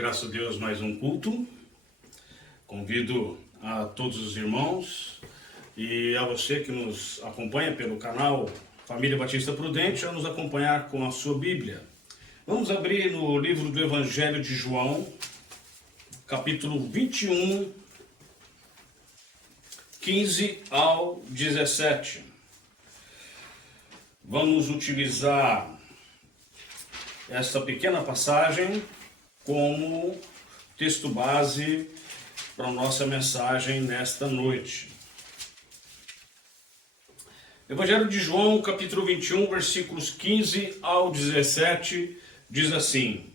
Graças a Deus, mais um culto. Convido a todos os irmãos e a você que nos acompanha pelo canal Família Batista Prudente a nos acompanhar com a sua Bíblia. Vamos abrir no livro do Evangelho de João, capítulo 21, 15 ao 17. Vamos utilizar esta pequena passagem como texto base para a nossa mensagem nesta noite. Evangelho de João, capítulo 21, versículos 15 ao 17, diz assim: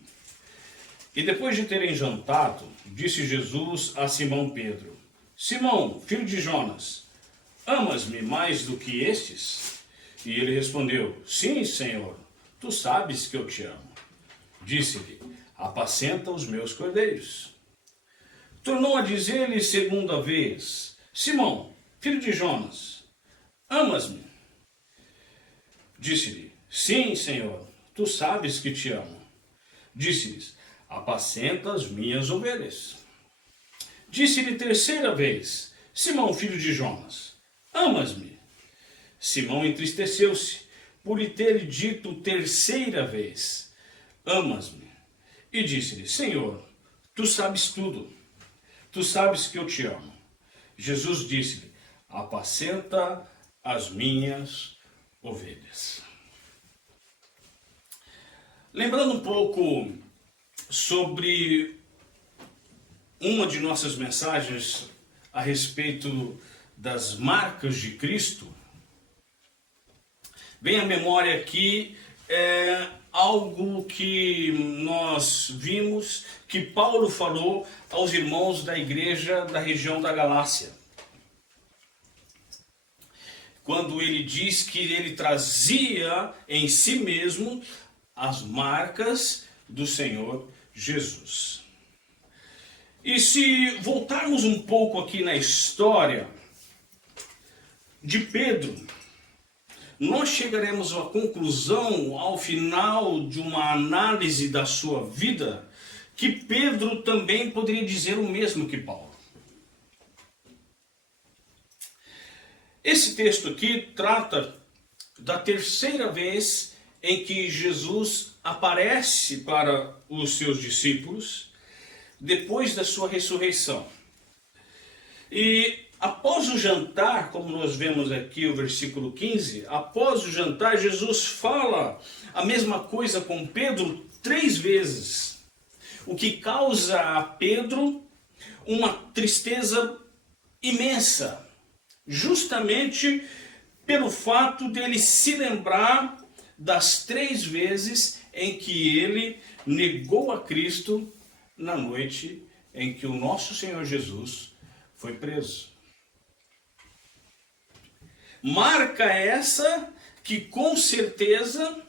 E depois de terem jantado, disse Jesus a Simão Pedro: Simão, filho de Jonas, amas-me mais do que estes? E ele respondeu: Sim, Senhor, tu sabes que eu te amo. Disse-lhe: Apacenta os meus cordeiros. Tornou a dizer-lhe segunda vez: Simão, filho de Jonas, amas-me? Disse-lhe: Sim, Senhor, tu sabes que te amo. Disse-lhes: Apacenta as minhas ovelhas. Disse-lhe terceira vez: Simão, filho de Jonas, amas-me? Simão entristeceu-se por lhe ter dito terceira vez: Amas-me? E disse-lhe: Senhor, tu sabes tudo. Tu sabes que eu te amo. Jesus disse-lhe: Apacenta as minhas ovelhas. Lembrando um pouco sobre uma de nossas mensagens a respeito das marcas de Cristo, vem à memória aqui algo que nós vimos que Paulo falou aos irmãos da igreja da região da Galácia. Quando ele diz que ele trazia em si mesmo as marcas do Senhor Jesus. E se voltarmos um pouco aqui na história de Pedro, nós chegaremos à conclusão, ao final de uma análise da sua vida, que Pedro também poderia dizer o mesmo que Paulo. Esse texto aqui trata da terceira vez em que Jesus aparece para os seus discípulos, depois da sua ressurreição. E após o jantar, como nós vemos aqui o versículo 15, após o jantar, Jesus fala a mesma coisa com Pedro 3 vezes, o que causa a Pedro uma tristeza imensa, justamente pelo fato dele se lembrar das 3 vezes em que ele negou a Cristo na noite em que o nosso Senhor Jesus foi preso. Marca essa que com certeza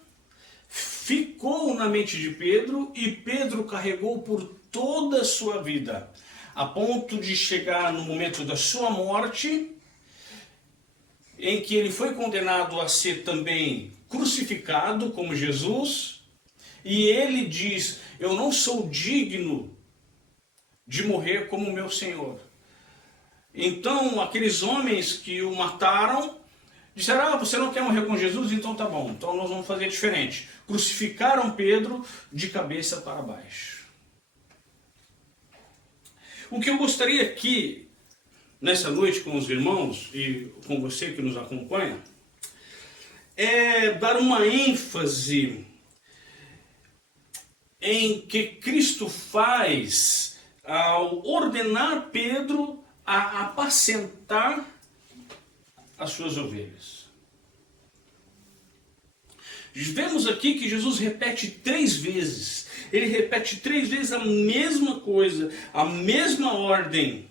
ficou na mente de Pedro e Pedro carregou por toda a sua vida, a ponto de chegar no momento da sua morte, em que ele foi condenado a ser também crucificado como Jesus, e ele diz: eu não sou digno de morrer como meu Senhor. Então aqueles homens que o mataram disseram: você não quer morrer com Jesus? Então tá bom, então nós vamos fazer diferente. Crucificaram Pedro de cabeça para baixo. O que eu gostaria aqui, nessa noite com os irmãos e com você que nos acompanha, é dar uma ênfase em que Cristo faz ao ordenar Pedro a apacentar as suas ovelhas. Vemos aqui que Jesus repete 3 vezes. Ele repete 3 vezes a mesma coisa, a mesma ordem.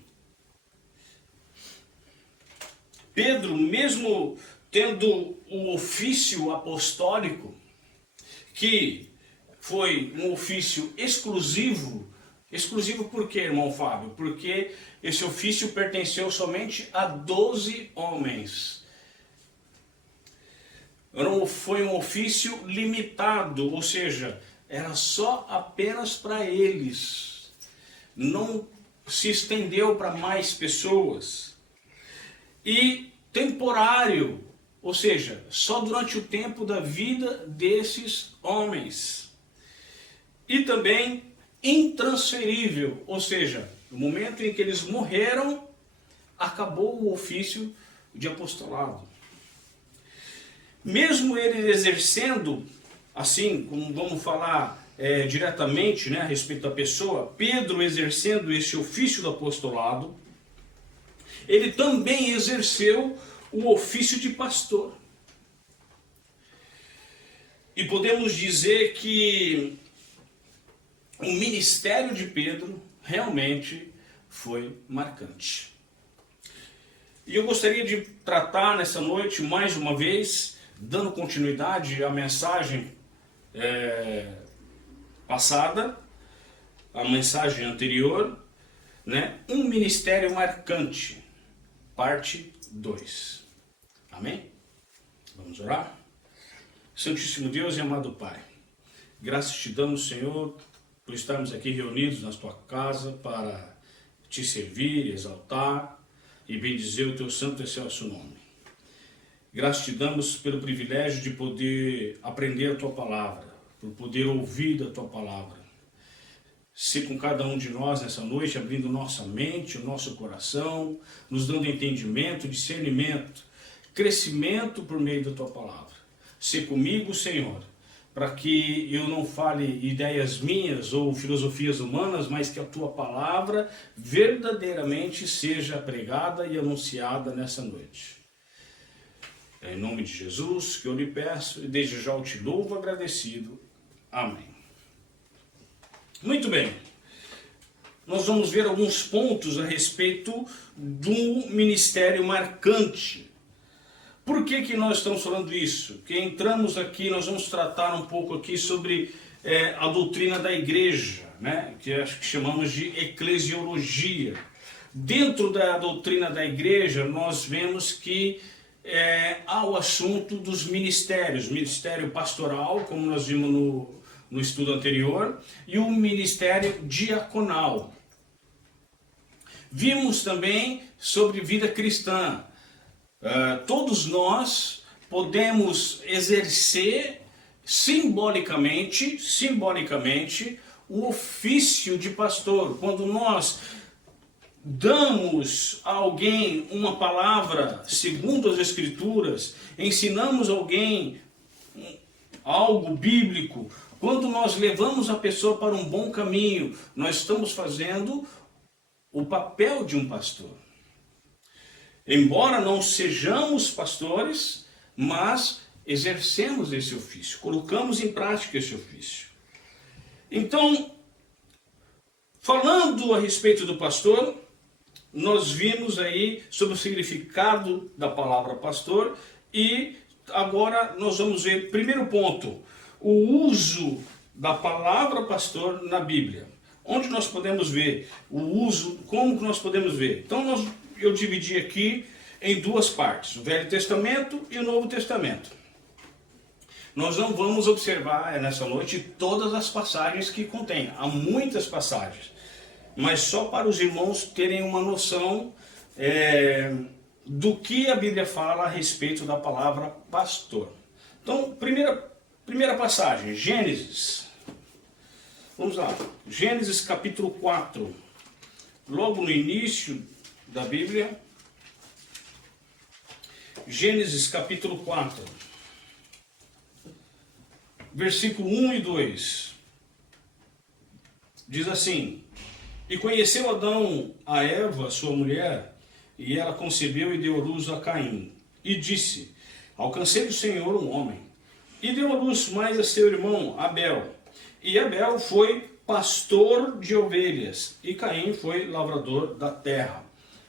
Pedro, mesmo tendo o ofício apostólico, que foi um ofício exclusivo. Exclusivo por quê, irmão Fábio? Porque esse ofício pertenceu somente a 12 homens. Foi um ofício limitado, ou seja, era só apenas para eles. não se estendeu para mais pessoas. E temporário, ou seja, só durante o tempo da vida desses homens. E também intransferível, ou seja, no momento em que eles morreram, acabou o ofício de apostolado. Mesmo ele exercendo, assim, como vamos falar diretamente, né, a respeito da pessoa, Pedro exercendo esse ofício do apostolado, ele também exerceu o ofício de pastor. E podemos dizer que o ministério de Pedro realmente foi marcante. E eu gostaria de tratar nessa noite, mais uma vez, dando continuidade à mensagem passada, a mensagem anterior, né? Um ministério marcante, parte 2. Amém? Vamos orar? Santíssimo Deus e amado Pai, graças te damos, Senhor, por estarmos aqui reunidos na tua casa para te servir, exaltar e bendizer o teu santo e excelso nome. Graças te damos pelo privilégio de poder aprender a tua palavra, por poder ouvir da tua palavra. Se com cada um de nós nessa noite, abrindo nossa mente, o nosso coração, nos dando entendimento, discernimento, crescimento por meio da tua palavra. Se comigo, Senhor, para que eu não fale ideias minhas ou filosofias humanas, mas que a tua palavra verdadeiramente seja pregada e anunciada nessa noite. É em nome de Jesus que eu lhe peço e desde já eu te louvo agradecido. Amém. Muito bem. Nós vamos ver alguns pontos a respeito do ministério marcante. Por que nós estamos falando isso? Que entramos aqui, nós vamos tratar um pouco aqui sobre a doutrina da igreja, né? Que acho que chamamos de eclesiologia. Dentro da doutrina da igreja, nós vemos que há o assunto dos ministérios, ministério pastoral, como nós vimos no estudo anterior, e o ministério diaconal. Vimos também sobre vida cristã. Todos nós podemos exercer simbolicamente o ofício de pastor. Quando nós damos a alguém uma palavra segundo as Escrituras, ensinamos alguém algo bíblico, quando nós levamos a pessoa para um bom caminho, nós estamos fazendo o papel de um pastor. Embora não sejamos pastores, mas exercemos esse ofício, colocamos em prática esse ofício. Então, falando a respeito do pastor, nós vimos aí sobre o significado da palavra pastor e agora nós vamos ver, primeiro ponto, o uso da palavra pastor na Bíblia. Onde nós podemos ver o uso, como que nós podemos ver? Então eu dividi aqui em duas partes, o Velho Testamento e o Novo Testamento. Nós não vamos observar nessa noite todas as passagens que contém, há muitas passagens, mas só para os irmãos terem uma noção do que a Bíblia fala a respeito da palavra pastor. Então, primeira passagem, Gênesis. Vamos lá, Gênesis capítulo 4, logo no início da Bíblia, Gênesis capítulo 4, versículo 1 e 2, diz assim: E conheceu Adão a Eva, sua mulher, e ela concebeu e deu à luz a Caim, e disse: Alcancei do Senhor um homem, e deu à luz mais a seu irmão Abel. E Abel foi pastor de ovelhas, e Caim foi lavrador da terra.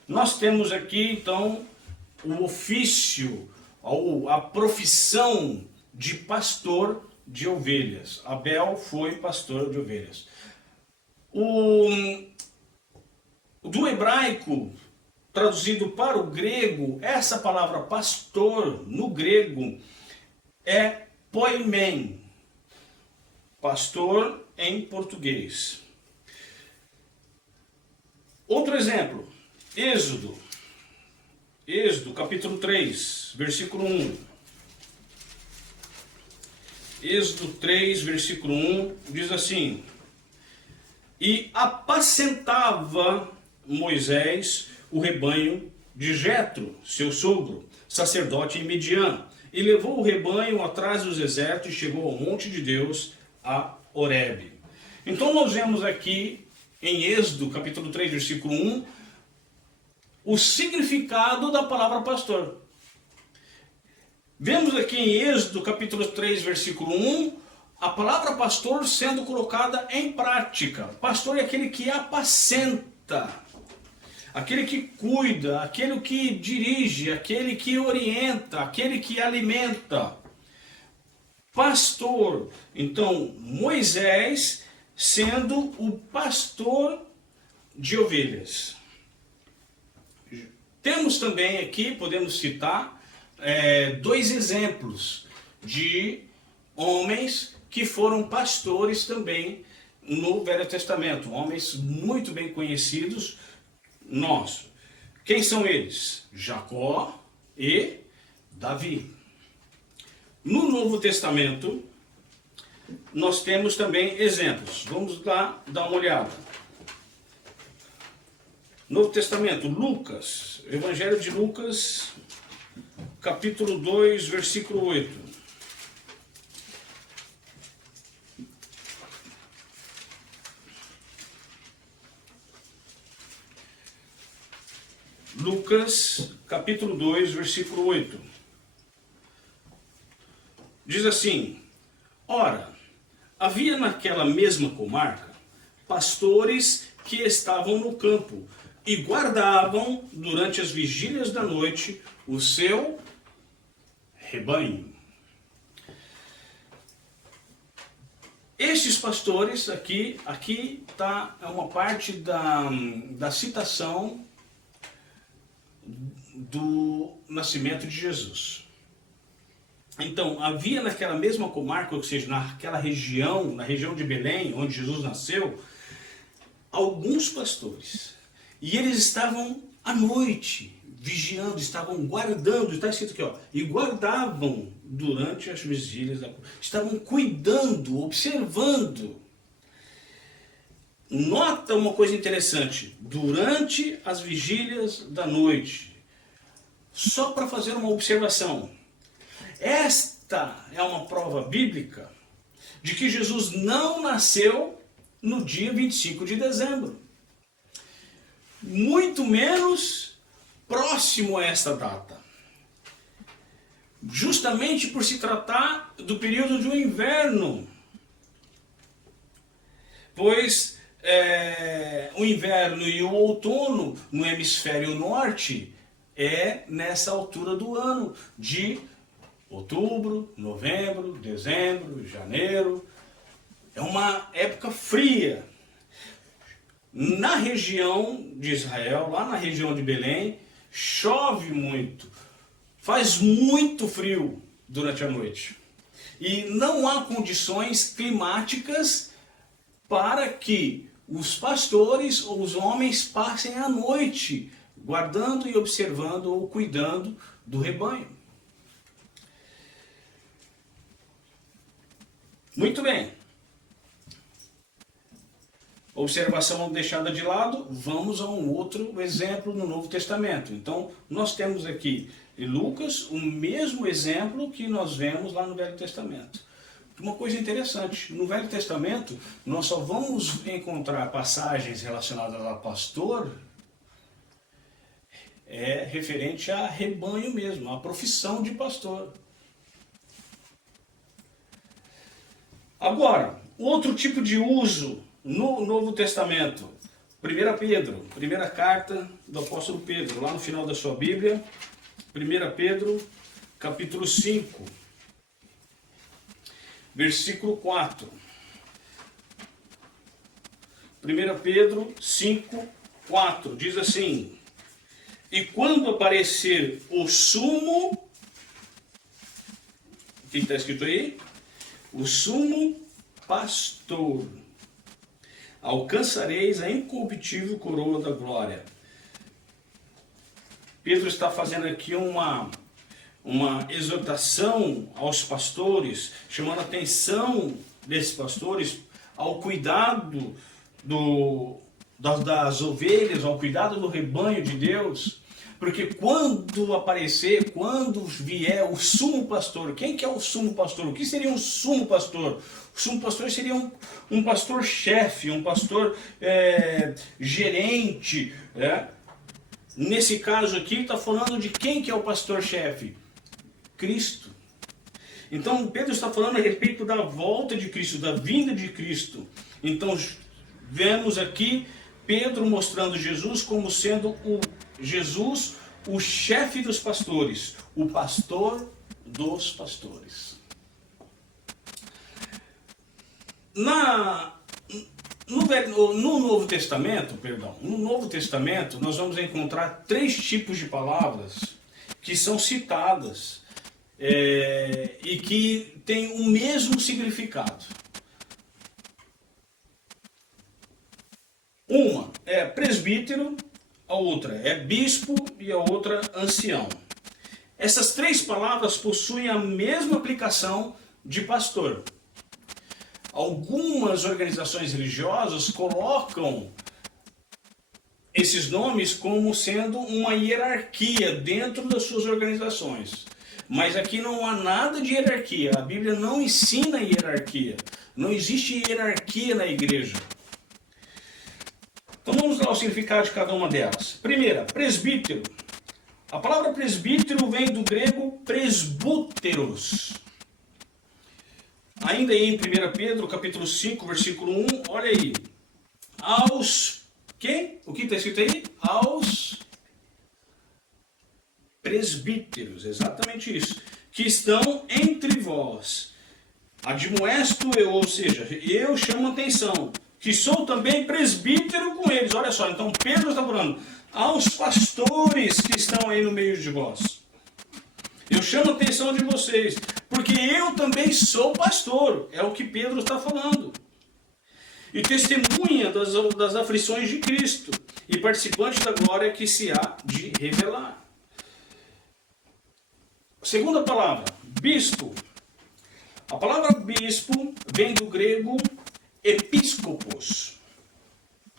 Nós temos aqui, então, o ofício, ou a profissão de pastor de ovelhas. Abel foi pastor de ovelhas. Do hebraico, traduzido para o grego, essa palavra pastor, no grego, é poimen. Pastor em português. Outro exemplo, Êxodo capítulo 3, versículo 1. Êxodo 3, versículo 1, diz assim: E apacentava Moisés o rebanho de Jetro, seu sogro, sacerdote em Midian, e levou o rebanho atrás dos desertos e chegou ao monte de Deus, a Horebe. Então nós vemos aqui em Êxodo capítulo 3, versículo 1, o significado da palavra pastor. Vemos aqui em Êxodo capítulo 3, versículo 1, a palavra pastor sendo colocada em prática. Pastor é aquele que apacenta, aquele que cuida, aquele que dirige, aquele que orienta, aquele que alimenta. Pastor. Então, Moisés sendo o pastor de ovelhas. Temos também aqui, podemos citar, dois exemplos de homens que foram pastores também no Velho Testamento. Homens muito bem conhecidos nossos. Quem são eles? Jacó e Davi. No Novo Testamento, nós temos também exemplos. Vamos lá dar uma olhada. Novo Testamento, Lucas, Evangelho de Lucas, capítulo 2, versículo 8. Lucas, capítulo 2, versículo 8. Diz assim: Ora, havia naquela mesma comarca pastores que estavam no campo e guardavam durante as vigílias da noite o seu rebanho. Estes pastores, aqui está uma parte da citação do nascimento de Jesus. Então, havia naquela mesma comarca, ou seja, naquela região, na região de Belém, onde Jesus nasceu, alguns pastores. E eles estavam à noite, vigiando, estavam guardando, está escrito aqui, ó, e guardavam durante as vigílias, estavam cuidando, observando. Nota uma coisa interessante, durante as vigílias da noite, só para fazer uma observação, esta é uma prova bíblica de que Jesus não nasceu no dia 25 de dezembro. Muito menos próximo a esta data. Justamente por se tratar do período do inverno. Pois o inverno e o outono no hemisfério norte é nessa altura do ano, de outubro, novembro, dezembro, janeiro. É uma época fria. Na região de Israel, lá na região de Belém, chove muito, faz muito frio durante a noite. E não há condições climáticas para que os pastores ou os homens passem a noite guardando e observando ou cuidando do rebanho. Muito bem. Observação deixada de lado, vamos a um outro exemplo no Novo Testamento. Então, nós temos aqui em Lucas o mesmo exemplo que nós vemos lá no Velho Testamento. Uma coisa interessante, no Velho Testamento, nós só vamos encontrar passagens relacionadas a pastor, referente a rebanho mesmo, a profissão de pastor. Agora, outro tipo de uso no Novo Testamento, 1 Pedro, primeira carta do apóstolo Pedro, lá no final da sua Bíblia, 1 Pedro, capítulo 5, versículo 4. 1 Pedro 5, 4, diz assim: E quando aparecer o sumo, o que está escrito aí? O sumo pastor alcançareis a incorruptível coroa da glória. Pedro está fazendo aqui uma exortação aos pastores, chamando a atenção desses pastores ao cuidado das ovelhas, ao cuidado do rebanho de Deus, porque quando vier o sumo pastor, quem que é o sumo pastor? O que seria um sumo pastor? O sumo pastor seria um pastor-chefe, um pastor gerente. Nesse caso aqui está falando de quem que é o pastor-chefe? Cristo. Então Pedro está falando a respeito da volta de Cristo, da vinda de Cristo. Então vemos aqui Pedro mostrando Jesus como sendo o chefe dos pastores, o pastor dos pastores. No Novo Testamento, nós vamos encontrar 3 tipos de palavras que são citadas e que têm o mesmo significado. Uma é presbítero, a outra é bispo e a outra ancião. Essas 3 palavras possuem a mesma aplicação de pastor. Algumas organizações religiosas colocam esses nomes como sendo uma hierarquia dentro das suas organizações. Mas aqui não há nada de hierarquia. A Bíblia não ensina hierarquia. Não existe hierarquia na igreja. Então vamos lá ao significado de cada uma delas. Primeira, presbítero. A palavra presbítero vem do grego presbúteros. Ainda aí em 1 Pedro, capítulo 5, versículo 1, olha aí. Quem? O que está escrito aí? Aos presbíteros, exatamente isso. Que estão entre vós. Admoesto eu, ou seja, eu chamo atenção, que sou também presbítero com eles. Olha só, então Pedro está falando aos pastores que estão aí no meio de vós. Eu chamo a atenção de vocês, porque eu também sou pastor, é o que Pedro está falando. E testemunha das aflições de Cristo, e participante da glória que se há de revelar. Segunda palavra, bispo. A palavra bispo vem do grego episcopos,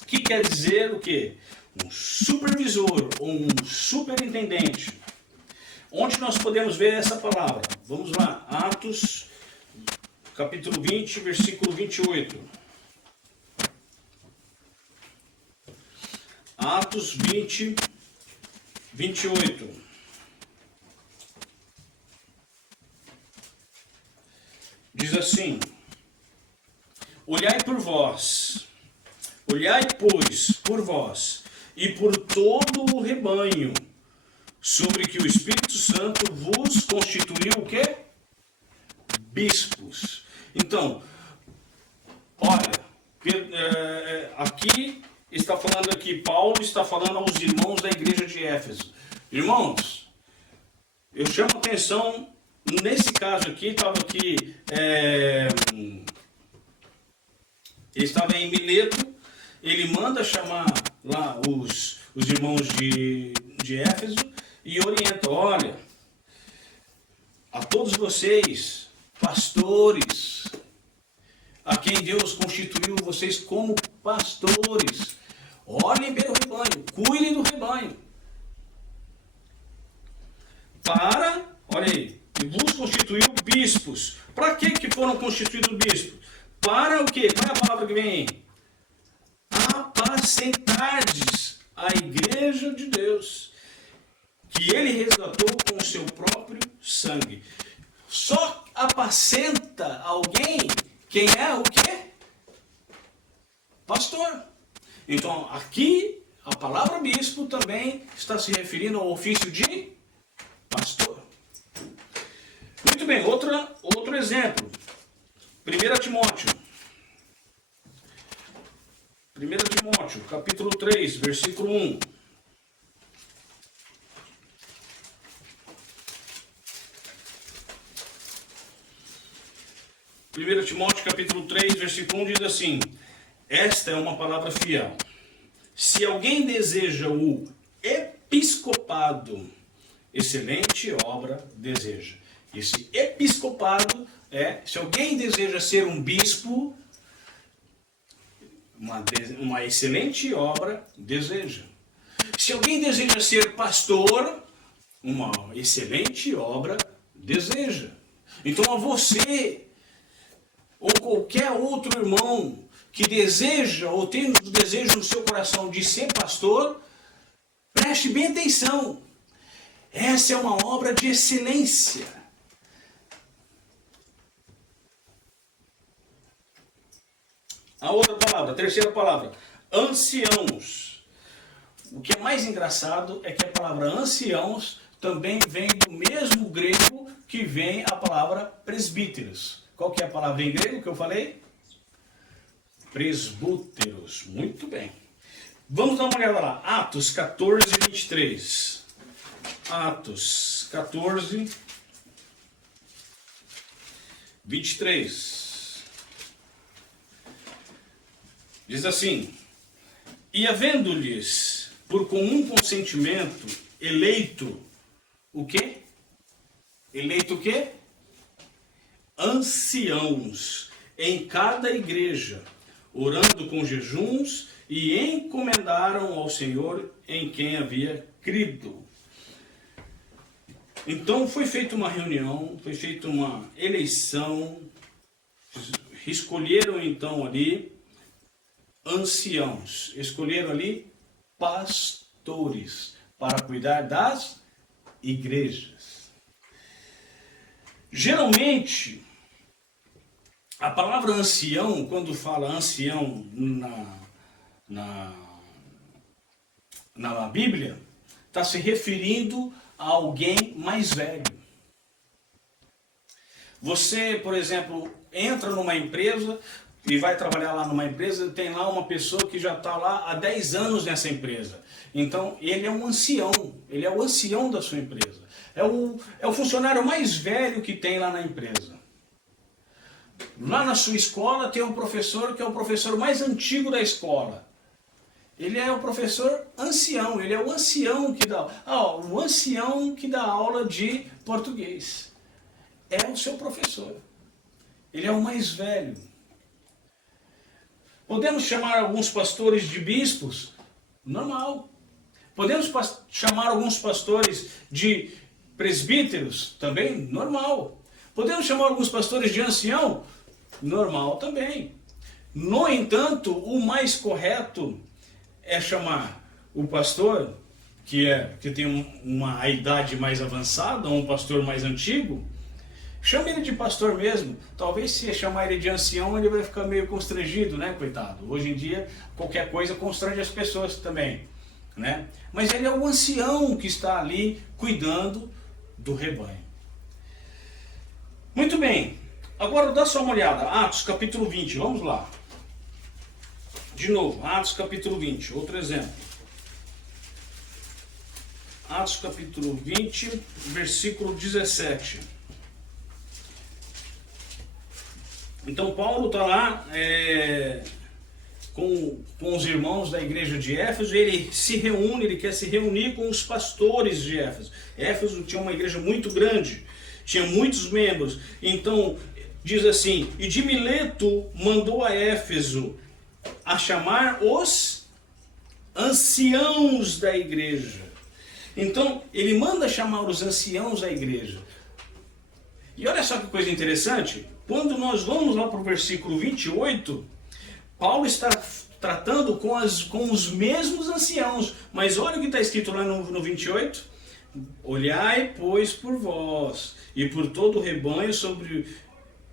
que quer dizer o quê? Um supervisor ou um superintendente. Onde nós podemos ver essa palavra? Vamos lá, Atos, capítulo 20, versículo 28. Atos 20, 28. Diz assim: olhai, pois, por vós, e por todo o rebanho, sobre que o Espírito Santo vos constituiu o quê? Bispos. Então, olha, aqui está falando Paulo está falando aos irmãos da igreja de Éfeso. Irmãos, eu chamo a atenção, nesse caso aqui, ele estava em Mileto, ele manda chamar lá os irmãos de Éfeso, e orienta, olha, a todos vocês, pastores, a quem Deus constituiu vocês como pastores, olhem pelo rebanho, cuidem do rebanho. Olha aí, e vos constituiu bispos. Para que foram constituídos bispos? Para o quê? Qual é a palavra que vem aí? Apacentardes a igreja de Deus, que ele resgatou com o seu próprio sangue. Só apacenta alguém quem é o quê? Pastor. Então aqui a palavra bispo também está se referindo ao ofício de pastor. Muito bem, outro exemplo. 1 Timóteo, capítulo 3, versículo 1. 1 Timóteo capítulo 3, versículo 1 diz assim: Esta é uma palavra fiel. Se alguém deseja o episcopado, excelente obra deseja. Esse episcopado se alguém deseja ser um bispo, uma excelente obra deseja. Se alguém deseja ser pastor, uma excelente obra deseja. Então a você, ou qualquer outro irmão que deseja, ou tem o desejo no seu coração de ser pastor, preste bem atenção. Essa é uma obra de excelência. A outra palavra, a terceira palavra, anciãos. O que é mais engraçado é que a palavra anciãos também vem do mesmo grego que vem a palavra presbíteros. Qual que é a palavra em grego que eu falei? Presbúteros. Muito bem. Vamos dar uma olhada lá. Atos 14, 23. Atos 14, 23. Diz assim: e havendo-lhes por comum consentimento eleito o quê? Eleito o quê? Anciãos em cada igreja, orando com jejuns, e encomendaram ao Senhor em quem havia crido. Então foi feita uma reunião, foi feita uma eleição, escolheram então ali anciãos, escolheram ali pastores para cuidar das igrejas. Geralmente, a palavra ancião, quando fala ancião na Bíblia, está se referindo a alguém mais velho. Você, por exemplo, entra numa empresa e vai trabalhar lá numa empresa, tem lá uma pessoa que já está lá há 10 anos nessa empresa. Então, ele é um ancião, ele é o ancião da sua empresa. É o funcionário mais velho que tem lá na empresa. Lá na sua escola tem um professor que é o professor mais antigo da escola. Ele é o professor ancião, ele é o ancião que dá, o ancião que dá aula de português. É o seu professor. Ele é o mais velho. Podemos chamar alguns pastores de bispos? Normal. Podemos chamar alguns pastores de presbíteros? Também? Normal. Podemos chamar alguns pastores de ancião? Normal também. No entanto, o mais correto é chamar o pastor, que tem uma idade mais avançada, um pastor mais antigo, chame ele de pastor mesmo. Talvez se chamar ele de ancião, ele vai ficar meio constrangido, né, coitado? Hoje em dia, qualquer coisa constrange as pessoas também, né? Mas ele é o ancião que está ali cuidando do rebanho. Muito bem. Agora dá só uma olhada. Atos capítulo 20, vamos lá. De novo, Atos capítulo 20, outro exemplo. Atos capítulo 20, versículo 17. Então Paulo está lá com os irmãos da igreja de Éfeso, ele se reúne, ele quer se reunir com os pastores de Éfeso. Éfeso tinha uma igreja muito grande, tinha muitos membros. Então diz assim: e de Mileto mandou a Éfeso a chamar os anciãos da igreja. Então ele manda chamar os anciãos da igreja. E olha só que coisa interessante, quando nós vamos lá para o versículo 28, Paulo está tratando com os mesmos anciãos, mas olha o que está escrito lá no 28, olhai, pois, por vós e por todo o rebanho sobre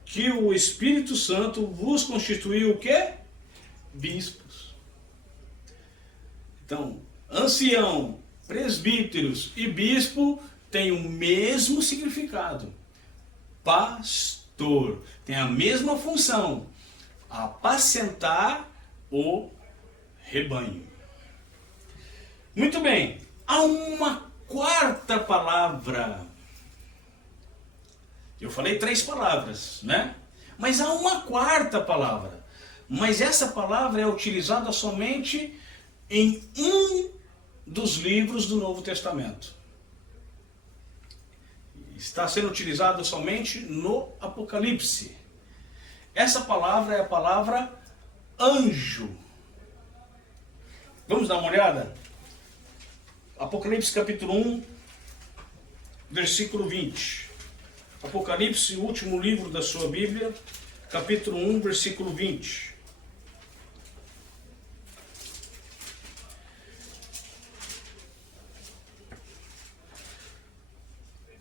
que o Espírito Santo vos constituiu o quê? Bispos. Então, ancião, presbíteros e bispo têm o mesmo significado. Pastor tem a mesma função, apacentar o rebanho. Muito bem, há uma quarta palavra. Eu falei 3 palavras, né? Mas há uma quarta palavra. Mas essa palavra é utilizada somente em um dos livros do Novo Testamento. Está sendo utilizada somente no Apocalipse. Essa palavra é a palavra anjo. Vamos dar uma olhada? Apocalipse capítulo 1, versículo 20. Apocalipse, o último livro da sua Bíblia, capítulo 1, versículo 20.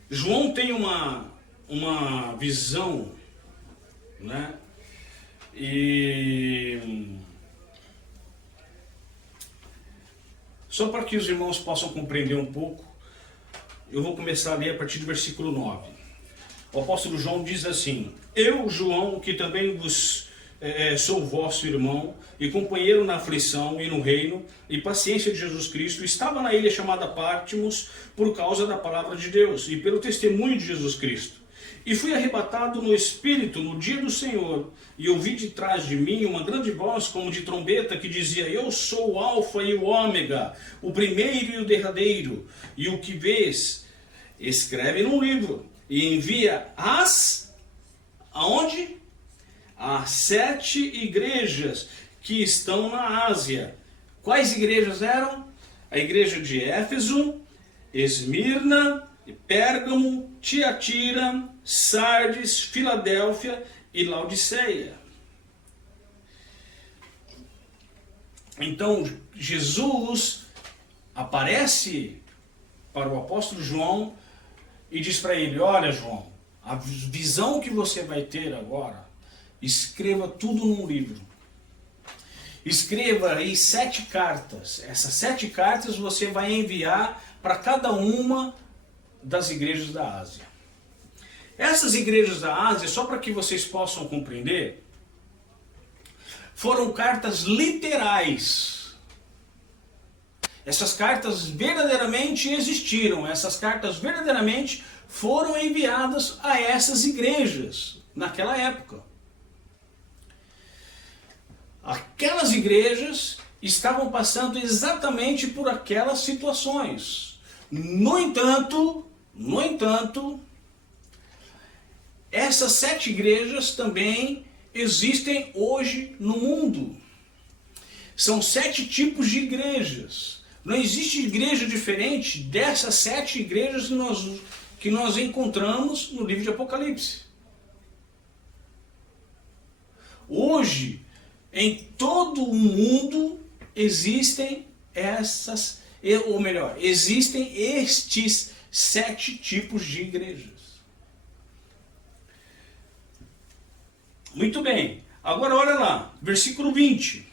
João tem uma visão, né? E só para que os irmãos possam compreender um pouco, eu vou começar a ler a partir do versículo 9. O apóstolo João diz assim: Eu, João, que também sou vosso irmão e companheiro na aflição e no reino e paciência de Jesus Cristo, estava na ilha chamada Patmos por causa da palavra de Deus e pelo testemunho de Jesus Cristo. E fui arrebatado no Espírito no dia do Senhor, e ouvi de trás de mim uma grande voz como de trombeta que dizia: Eu sou o Alfa e o Ômega, o primeiro e o derradeiro, e o que vês, escreve num livro e envia aonde? As 7 igrejas que estão na Ásia. Quais igrejas eram? A igreja de Éfeso, Esmirna, Pérgamo, Tiatira, Sardes, Filadélfia e Laodiceia. Então Jesus aparece para o apóstolo João e diz para ele: olha, João, a visão que você vai ter agora, escreva tudo num livro. Escreva aí 7 cartas. Essas 7 cartas você vai enviar para cada uma das igrejas da Ásia. Essas igrejas da Ásia, só para que vocês possam compreender, foram cartas literais. Essas cartas verdadeiramente existiram. Essas cartas verdadeiramente foram enviadas a essas igrejas naquela época. Aquelas igrejas estavam passando exatamente por aquelas situações. No entanto, essas 7 igrejas também existem hoje no mundo. São 7 tipos de igrejas. Não existe igreja diferente dessas 7 igrejas que nós encontramos no livro de Apocalipse. Hoje, em todo o mundo existem existem estes 7 tipos de igrejas. Muito bem, agora olha lá, versículo 20.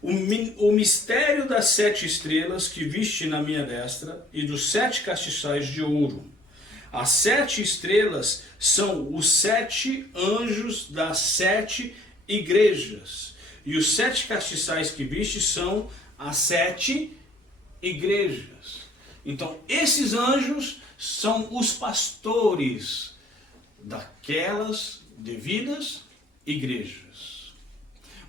O mistério das 7 estrelas que viste na minha destra e dos 7 castiçais de ouro. As 7 estrelas são os 7 anjos das 7 igrejas. E os 7 castiçais que viste são as 7 igrejas. Então, esses anjos são os pastores daquelas devidas igrejas.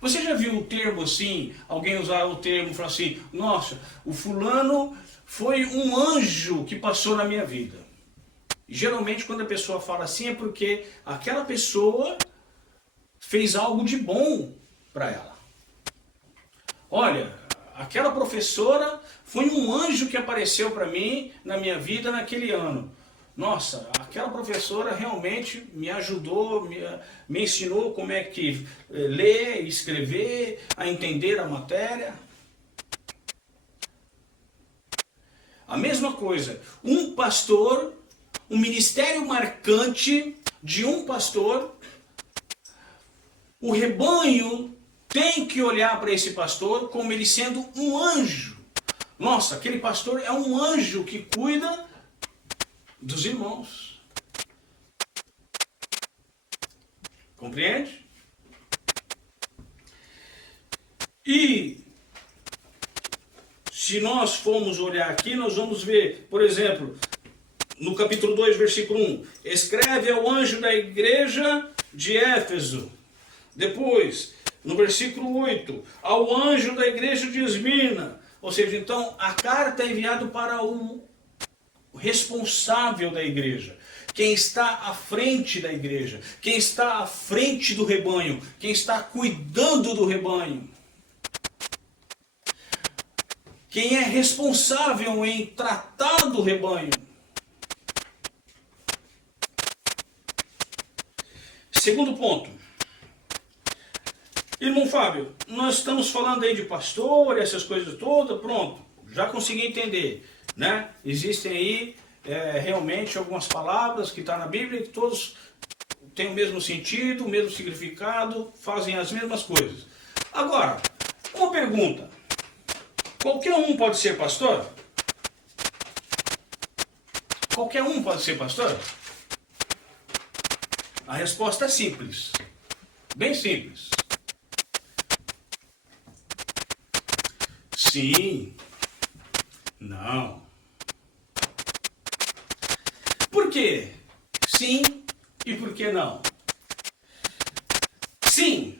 Você já viu o termo assim, alguém usar o termo e falar assim: nossa, o fulano foi um anjo que passou na minha vida. Geralmente quando a pessoa fala assim é porque aquela pessoa fez algo de bom para ela. Olha, aquela professora foi um anjo que apareceu para mim na minha vida naquele ano. Nossa, aquela professora realmente me ajudou, me ensinou como é que ler, escrever, a entender a matéria. A mesma coisa, um pastor, um ministério marcante de um pastor, o rebanho tem que olhar para esse pastor como ele sendo um anjo. Nossa, aquele pastor é um anjo que cuida dos irmãos. Compreende? E se nós formos olhar aqui, nós vamos ver, por exemplo, no capítulo 2, versículo 1, escreve ao anjo da igreja de Éfeso. Depois, no versículo 8, ao anjo da igreja de Esmirna. Ou seja, então, a carta é enviada para o responsável da igreja. Quem está à frente da igreja. Quem está à frente do rebanho. Quem está cuidando do rebanho. Quem é responsável em tratar do rebanho. Segundo ponto. Irmão Fábio, nós estamos falando aí de pastor, essas coisas todas, pronto, já consegui entender, né? Existem aí realmente algumas palavras que estão na Bíblia que todos têm o mesmo sentido, o mesmo significado, fazem as mesmas coisas. Agora, uma pergunta, qualquer um pode ser pastor? Qualquer um pode ser pastor? A resposta é simples, bem simples. Sim. Não. Por quê? Sim e por que não? Sim,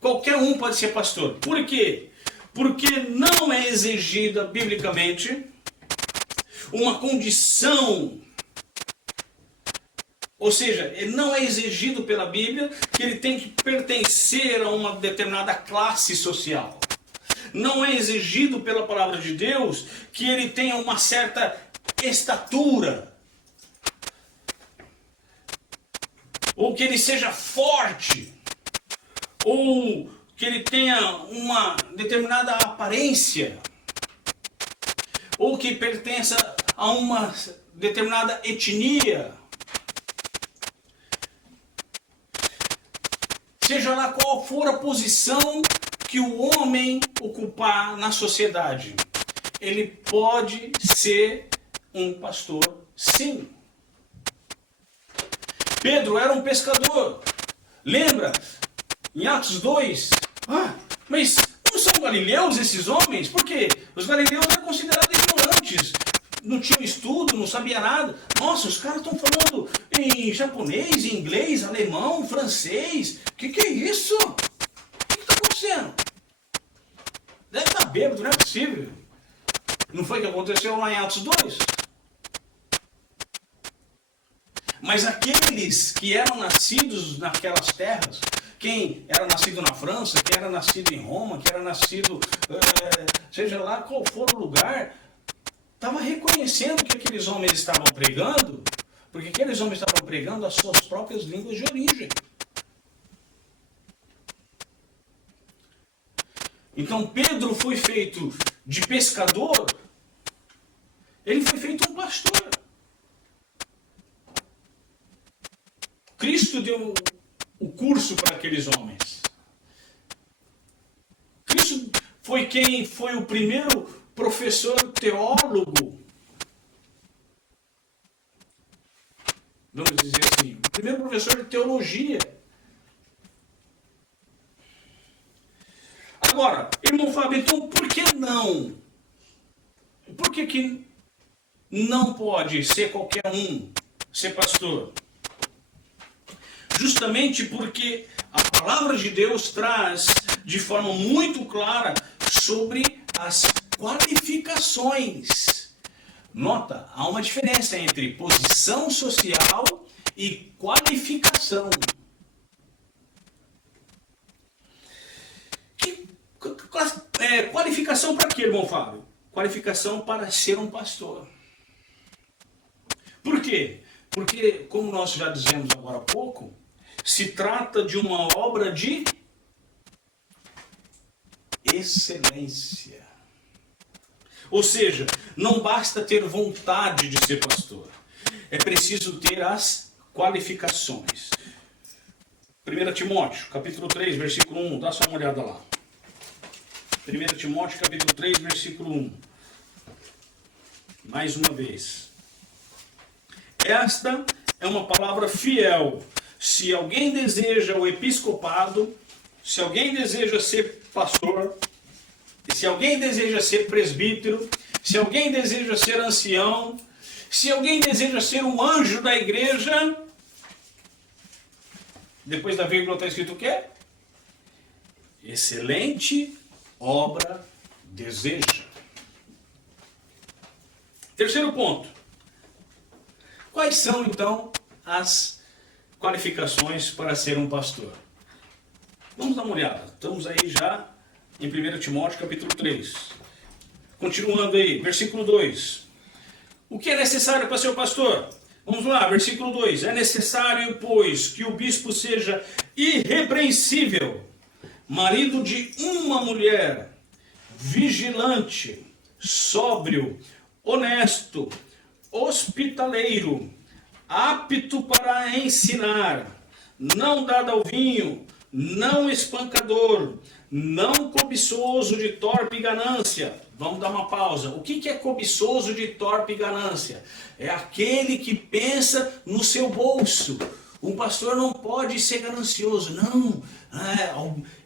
qualquer um pode ser pastor. Por quê? Porque não é exigida biblicamente uma condição, ou seja, não é exigido pela Bíblia que ele tem que pertencer a uma determinada classe social. Não é exigido pela palavra de Deus que ele tenha uma certa estatura. Ou que ele seja forte. Ou que ele tenha uma determinada aparência. Ou que pertença a uma determinada etnia. Seja lá qual for a posição que o homem ocupar na sociedade, ele pode ser um pastor, sim. Pedro era um pescador. Lembra? Em Atos 2. Mas não são galileus esses homens? Por quê? Os galileus eram considerados ignorantes. Não tinham estudo, não sabia nada. Nossa, os caras estão falando em japonês, em inglês, alemão, francês. Que é isso? O que está acontecendo? Deve estar bêbado, não é possível. Não foi o que aconteceu lá em Atos 2? Mas aqueles que eram nascidos naquelas terras, quem era nascido na França, quem era nascido em Roma, quem era nascido, seja lá qual for o lugar, estava reconhecendo que aqueles homens estavam pregando, porque aqueles homens estavam pregando as suas próprias línguas de origem. Então Pedro foi feito de pescador, ele foi feito um pastor. Cristo deu o curso para aqueles homens. Cristo foi quem foi o primeiro professor teólogo. Vamos dizer assim, o primeiro professor de teologia. Agora, irmão Fábio, então por que não? Por que não pode ser qualquer um ser pastor? Justamente porque a palavra de Deus traz de forma muito clara sobre as qualificações. Nota, há uma diferença entre posição social e qualificação. Qualificação para quê, irmão Fábio? Qualificação para ser um pastor. Por quê? Porque, como nós já dizemos agora há pouco, se trata de uma obra de excelência. Ou seja, não basta ter vontade de ser pastor. É preciso ter as qualificações. 1 Timóteo, capítulo 3, versículo 1. Dá só uma olhada lá. 1 Timóteo, capítulo 3, versículo 1. Mais uma vez. Esta é uma palavra fiel. Se alguém deseja o episcopado, se alguém deseja ser pastor, se alguém deseja ser presbítero, se alguém deseja ser ancião, Se alguém deseja ser um anjo da igreja, depois da vírgula está escrito o quê? Excelente obra deseja. Terceiro ponto. Quais são, então, as qualificações para ser um pastor? Vamos dar uma olhada. Estamos aí já em 1 Timóteo capítulo 3. Continuando aí, versículo 2. O que é necessário para ser o pastor? Vamos lá, versículo 2. É necessário, pois, que o bispo seja irrepreensível, marido de uma mulher, vigilante, sóbrio, honesto, hospitaleiro, apto para ensinar, não dado ao vinho, não espancador, não cobiçoso de torpe ganância. Vamos dar uma pausa. O que é cobiçoso de torpe ganância? É aquele que pensa no seu bolso. Um pastor não pode ser ganancioso. Não,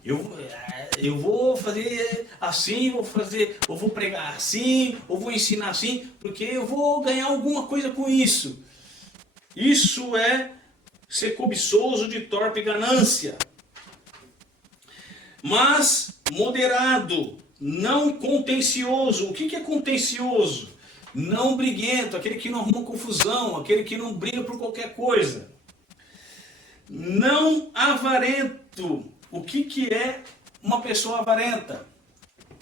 eu vou fazer assim, eu vou pregar assim, eu vou ensinar assim, porque eu vou ganhar alguma coisa com isso. Isso é ser cobiçoso de torpe ganância. Mas moderado, não contencioso. O que é contencioso? Não briguento, aquele que não arruma confusão, aquele que não briga por qualquer coisa. Não avarento. O que é uma pessoa avarenta?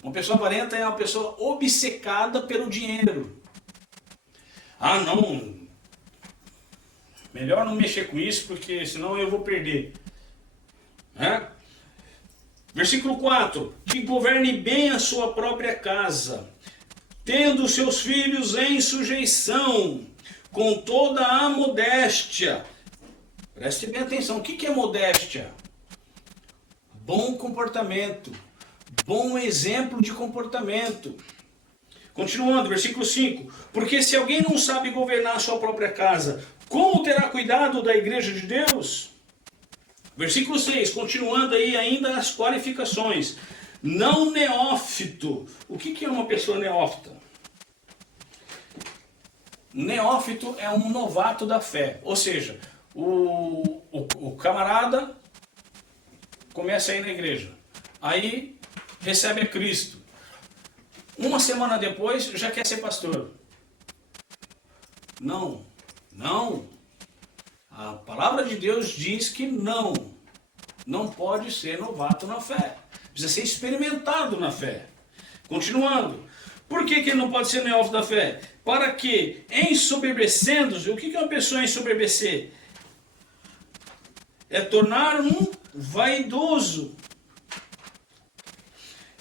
Uma pessoa avarenta é uma pessoa obcecada pelo dinheiro. Ah, não, melhor não mexer com isso, porque senão eu vou perder. Versículo 4. Que governe bem a sua própria casa, tendo seus filhos em sujeição, com toda a modéstia. Preste bem atenção. O que é modéstia? Bom comportamento. Bom exemplo de comportamento. Continuando, versículo 5. Porque se alguém não sabe governar a sua própria casa, como terá cuidado da igreja de Deus? Versículo 6, continuando aí ainda as qualificações. Não neófito. O que é uma pessoa neófita? Neófito é um novato da fé. Ou seja, o camarada começa a ir na igreja. Aí recebe a Cristo. Uma semana depois já quer ser pastor. Não. A palavra de Deus diz que não pode ser novato na fé. Precisa ser experimentado na fé. Continuando. Por que ele não pode ser neófito da fé? Para que, ensoberbecendo-se, o que é uma pessoa ensoberbecer? É tornar um vaidoso.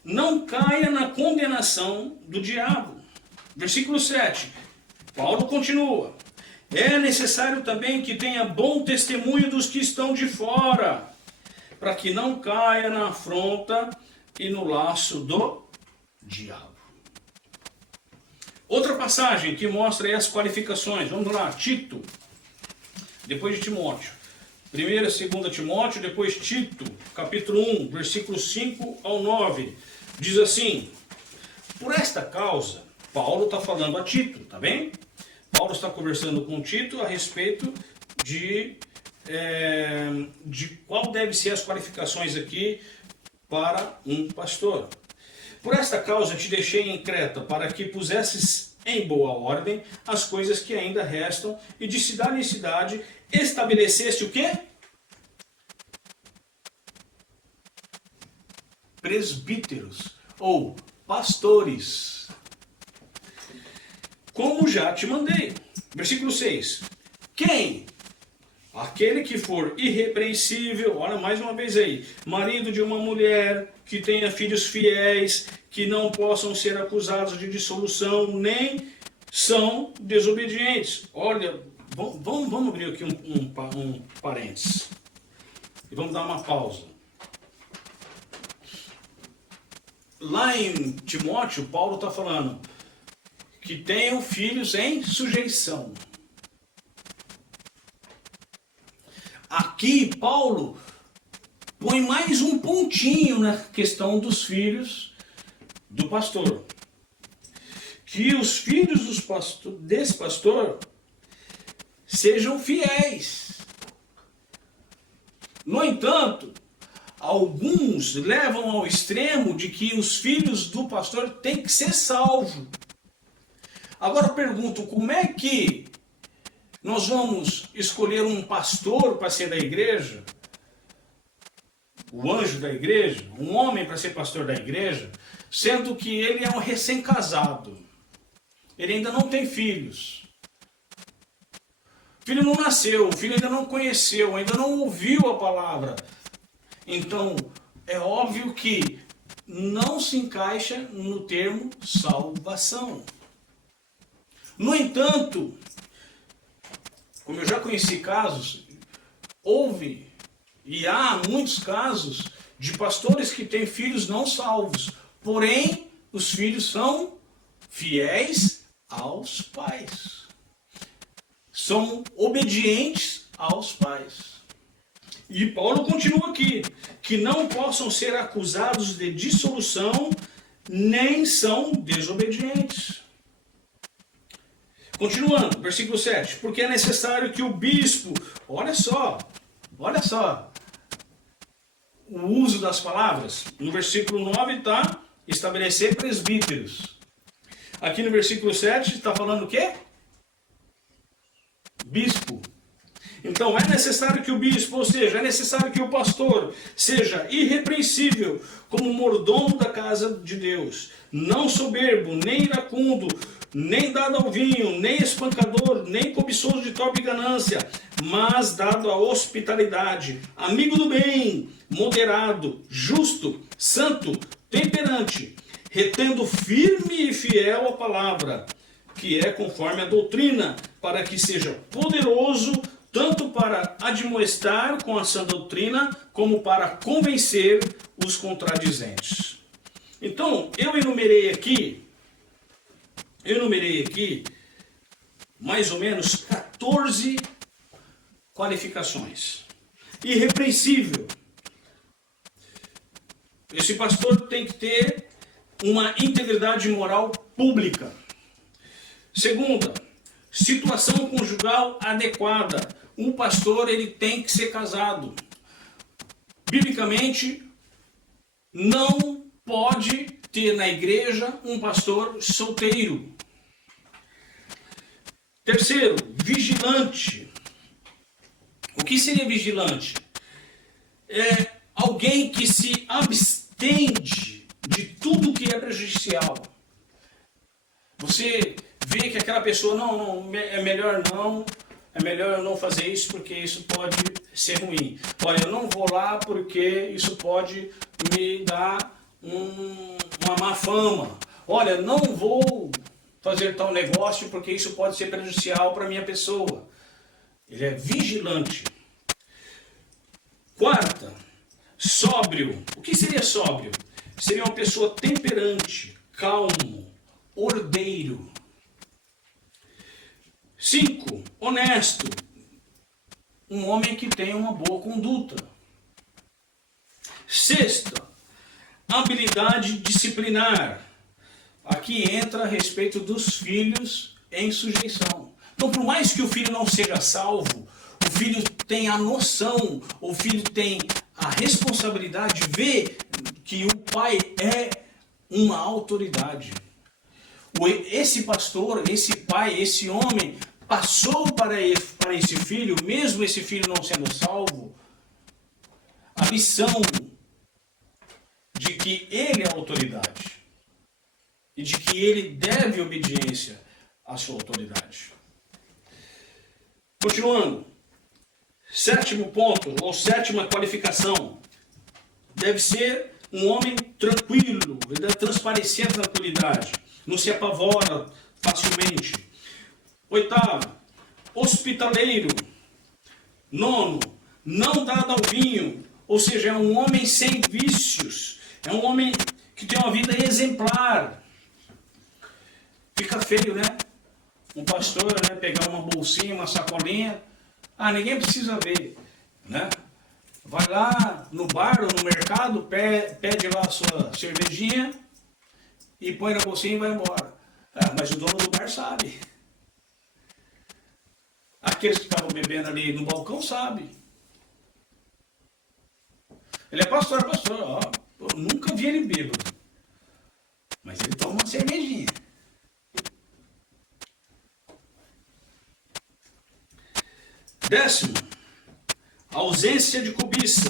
Não caia na condenação do diabo. Versículo 7. Paulo continua. É necessário também que tenha bom testemunho dos que estão de fora, para que não caia na afronta e no laço do diabo. Outra passagem que mostra aí as qualificações. Vamos lá, Tito, depois de Timóteo. 1ª e 2ª Timóteo, depois Tito, capítulo 1, versículos 5 ao 9. Diz assim: por esta causa, Paulo está falando a Tito, tá bem? Paulo está conversando com Tito a respeito de qual deve ser as qualificações aqui para um pastor. Por esta causa te deixei em Creta, para que pusesses em boa ordem as coisas que ainda restam, e de cidade em cidade estabeleceste o quê? Presbíteros ou pastores, como já te mandei. Versículo 6. Quem? Aquele que for irrepreensível, olha mais uma vez aí, marido de uma mulher, que tenha filhos fiéis, que não possam ser acusados de dissolução, nem são desobedientes. Olha, vamos abrir aqui um parênteses. E vamos dar uma pausa. Lá em Timóteo, Paulo está falando que tenham filhos em sujeição. Aqui, Paulo põe mais um pontinho na questão dos filhos do pastor. que os filhos desse pastor sejam fiéis. No entanto, alguns levam ao extremo de que os filhos do pastor têm que ser salvos. Agora eu pergunto, como é que nós vamos escolher um pastor para ser da igreja? O anjo da igreja? Um homem para ser pastor da igreja? Sendo que ele é um recém-casado. Ele ainda não tem filhos. O filho não nasceu, o filho ainda não conheceu, ainda não ouviu a palavra. Então, é óbvio que não se encaixa no termo salvação. No entanto, como eu já conheci casos, houve e há muitos casos de pastores que têm filhos não salvos, porém os filhos são fiéis aos pais. São obedientes aos pais. E Paulo continua aqui, que não possam ser acusados de dissolução, nem são desobedientes. Continuando, versículo 7. Porque é necessário que o bispo, olha só, o uso das palavras. No versículo 9 está estabelecer presbíteros. Aqui no versículo 7 está falando o quê? Bispo. Então é necessário que o bispo, ou seja, é necessário que o pastor seja irrepreensível como mordomo da casa de Deus, não soberbo, nem iracundo, nem dado ao vinho, nem espancador, nem cobiçoso de torpe ganância, mas dado à hospitalidade, amigo do bem, moderado, justo, santo, temperante, retendo firme e fiel a palavra, que é conforme a doutrina, para que seja poderoso tanto para admoestar com a sã doutrina, como para convencer os contradizentes. Então, eu enumerei aqui mais ou menos 14 qualificações. Irrepreensível. Esse pastor tem que ter uma integridade moral pública. Segunda, situação conjugal adequada. Um pastor, ele tem que ser casado. Biblicamente, não pode ter na igreja um pastor solteiro. Terceiro, vigilante. O que seria vigilante? É alguém que se abstende de tudo que é prejudicial. Você vê que aquela pessoa, é melhor eu não fazer isso porque isso pode ser ruim. Olha, eu não vou lá porque isso pode me dar uma má fama. Olha, não vou fazer tal negócio porque isso pode ser prejudicial para a minha pessoa. Ele é vigilante. Quarta, sóbrio. O que seria sóbrio? Seria uma pessoa temperante, calmo, ordeiro. 5, honesto. Um homem que tem uma boa conduta. Sexta, habilidade disciplinar. Aqui entra a respeito dos filhos em sujeição. Então, por mais que o filho não seja salvo, o filho tem a noção, o filho tem a responsabilidade de ver que o pai é uma autoridade. Esse pastor, esse pai, esse homem passou para esse filho, mesmo esse filho não sendo salvo, a missão de que ele é a autoridade e de que ele deve obediência à sua autoridade. Continuando, sétimo ponto, ou sétima qualificação, deve ser um homem tranquilo, ele deve transparecer a tranquilidade, não se apavora facilmente. Oitavo, hospitaleiro. Nono, não dado ao vinho, ou seja, é um homem sem vícios, é um homem que tem uma vida exemplar. Fica feio, né? Um pastor, né, pegar uma bolsinha, uma sacolinha, ninguém precisa ver, né? Vai lá no bar ou no mercado, pede lá a sua cervejinha e põe na bolsinha e vai embora. Ah, mas o dono do bar sabe. Aqueles que estavam bebendo ali no balcão sabem. Ele é pastor, ó. Eu nunca vi ele bêbado. Mas ele toma uma cervejinha. Décimo, ausência de cobiça.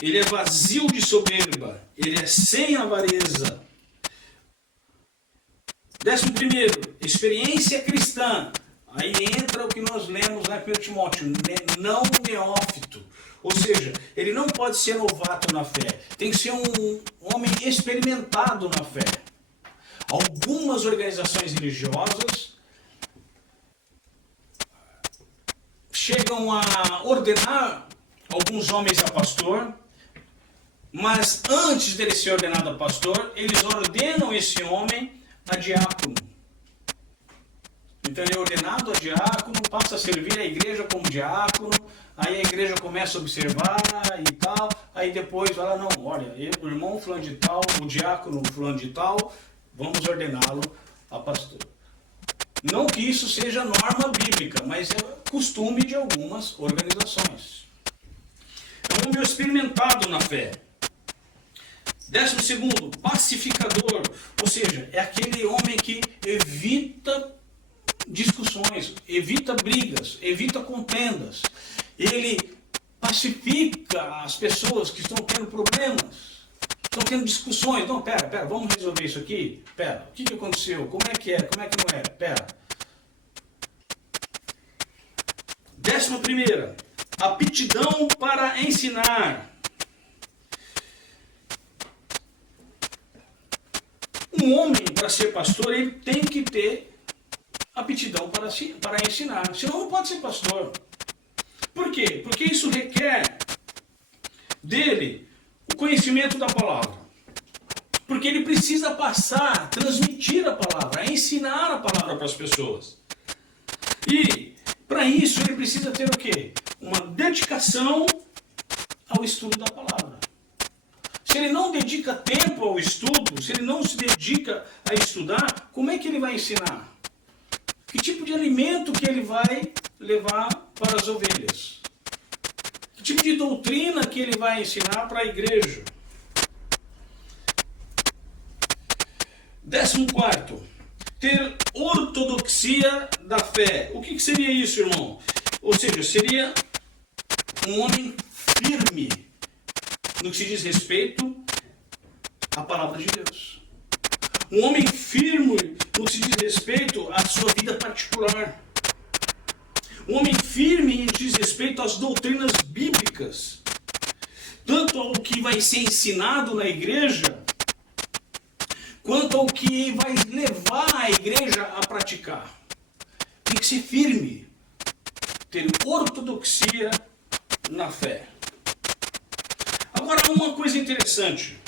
Ele é vazio de soberba. Ele é sem avareza. 11º, experiência cristã. Aí entra o que nós lemos lá em 1 Timóteo, não neófito. Ou seja, ele não pode ser novato na fé. Tem que ser um homem experimentado na fé. Algumas organizações religiosas chegam a ordenar alguns homens a pastor, mas antes dele ser ordenado a pastor, eles ordenam esse homem a diácono. Então ele é ordenado a diácono, passa a servir a igreja como diácono, aí a igreja começa a observar e tal, aí depois vai lá, não, olha, o irmão fulano de tal, o diácono fulano de tal, vamos ordená-lo a pastor. Não que isso seja norma bíblica, mas é costume de algumas organizações. É um homem experimentado na fé. 12º, pacificador, ou seja, é aquele homem que evita discussões, evita brigas, evita contendas. Ele pacifica as pessoas que estão tendo problemas, estão tendo discussões. Não, pera, vamos resolver isso aqui? Pera, o que aconteceu? Como é que não é? Pera. 11ª, aptidão para ensinar. Um homem, para ser pastor, ele tem que ter aptidão para ensinar. Senão não pode ser pastor. Por quê? Porque isso requer dele o conhecimento da palavra. Porque ele precisa passar, transmitir a palavra, ensinar a palavra para as pessoas. E para isso ele precisa ter o quê? Uma dedicação ao estudo da palavra. Se ele não dedica tempo ao estudo, se ele não se dedica a estudar, como é que ele vai ensinar? Que tipo de alimento que ele vai levar para as ovelhas? Que tipo de doutrina que ele vai ensinar para a igreja? 14º, ter ortodoxia da fé. O que seria isso, irmão? Ou seja, seria um homem firme no que se diz respeito à palavra de Deus. Um homem firme no que se diz respeito à sua vida particular. Um homem firme no que diz respeito às doutrinas bíblicas. Tanto ao que vai ser ensinado na igreja, quanto ao que vai levar a igreja a praticar. Tem que ser firme. Ter ortodoxia na fé. Agora, uma coisa interessante,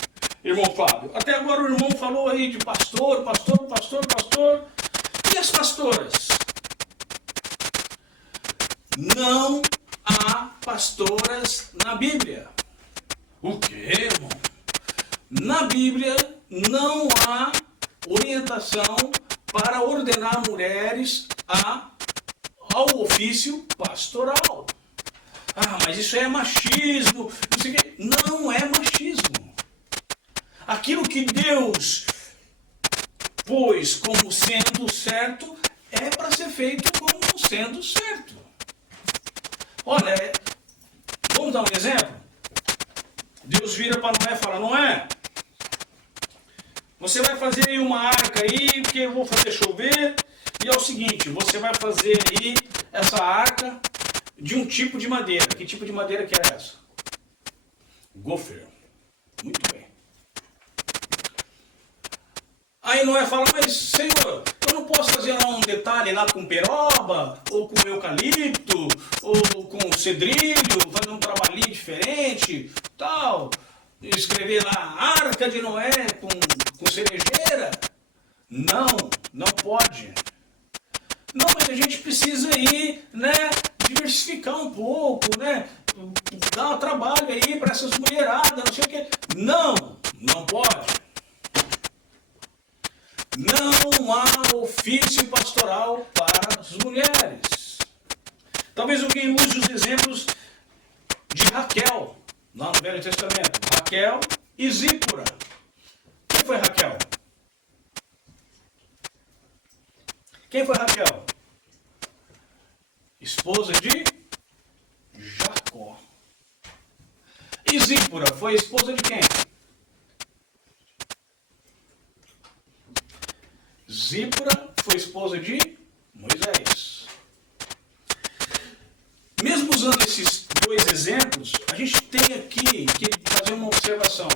irmão Fábio. Até agora o irmão falou aí de pastor. E as pastoras? Não há pastoras na Bíblia. O quê, irmão? Na Bíblia não há orientação para ordenar mulheres ao ofício pastoral. Ah, mas isso é machismo. Não sei o quê. Não é machismo. Aquilo que Deus pôs como sendo certo é para ser feito como sendo certo. Olha, vamos dar um exemplo? Deus vira para Noé e fala: Noé, você vai fazer aí uma arca aí, porque eu vou fazer chover, e é o seguinte, você vai fazer aí essa arca de um tipo de madeira. Que tipo de madeira que é essa? Gofer. Muito bem. Aí Noé fala: mas Senhor, eu não posso fazer lá um detalhe lá com peroba, ou com eucalipto, ou com cedrilho, fazer um trabalhinho diferente, tal, escrever lá Arca de Noé com cerejeira? Não pode. Não, mas a gente precisa aí, né, diversificar um pouco, né, dar um trabalho aí para essas mulheradas, não sei o quê. Não pode. Não Talvez alguém use os exemplos de Raquel, lá no Velho Testamento. Raquel e Zípora. Quem foi Raquel? Quem foi Raquel? Esposa de Jacó. E Zípora foi esposa de quem? Zípora foi esposa de Moisés. Mesmo usando esses dois exemplos, a gente tem aqui que fazer uma observação.